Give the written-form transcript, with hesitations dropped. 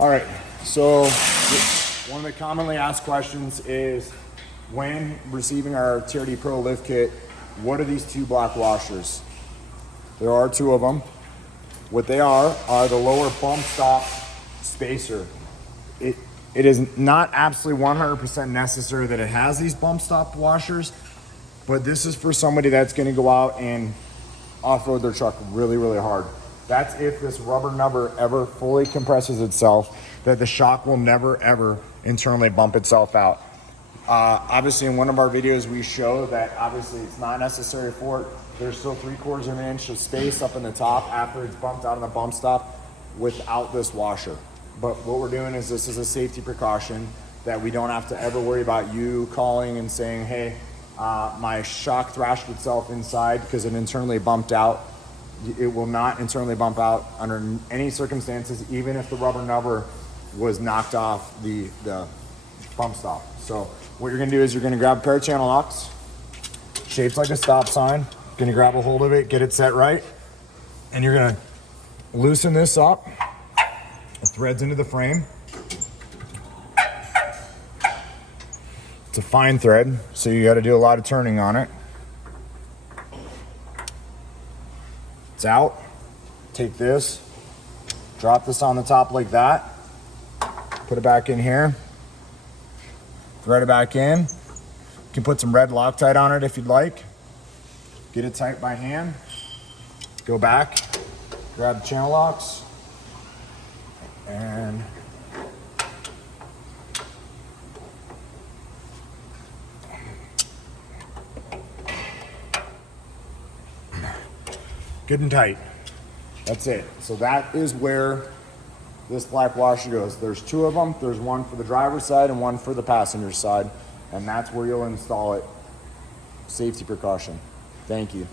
All right, so one of the commonly asked questions is, when receiving our TRD Pro lift kit, what are these two black washers? There are two of them. What they are the lower bump stop spacer. It is not absolutely 100% necessary that it has these bump stop washers, but this is for somebody that's gonna go out and off-road their truck really, really hard. That's if this rubber nubber ever fully compresses itself, that the shock will never, ever internally bump itself out. Obviously in one of our videos, we show that obviously it's not necessary for it. There's still 3/4 of an inch of space up in the top after it's bumped out on the bump stop without this washer. But what we're doing is, this is a safety precaution that we don't have to ever worry about you calling and saying, hey, my shock thrashed itself inside because it internally bumped out. It will not internally bump out under any circumstances, even if the rubber nubber was knocked off the bump stop. So what you're gonna do is you're gonna grab a pair of channel locks, shaped like a stop sign. Gonna grab a hold of it, get it set right, and you're gonna loosen this up. It threads into the frame. It's a fine thread, so you gotta do a lot of turning on it. It's out. Take this, drop this on the top like that, put it back in here, thread it back in. You can put some red Loctite on it if you'd like. Get it tight by hand. Go back, grab the channel locks, and good and tight. That's it. So that is where this black washer goes. There's two of them. There's one for the driver's side and one for the passenger side, and that's where you'll install it. Safety precaution. Thank you.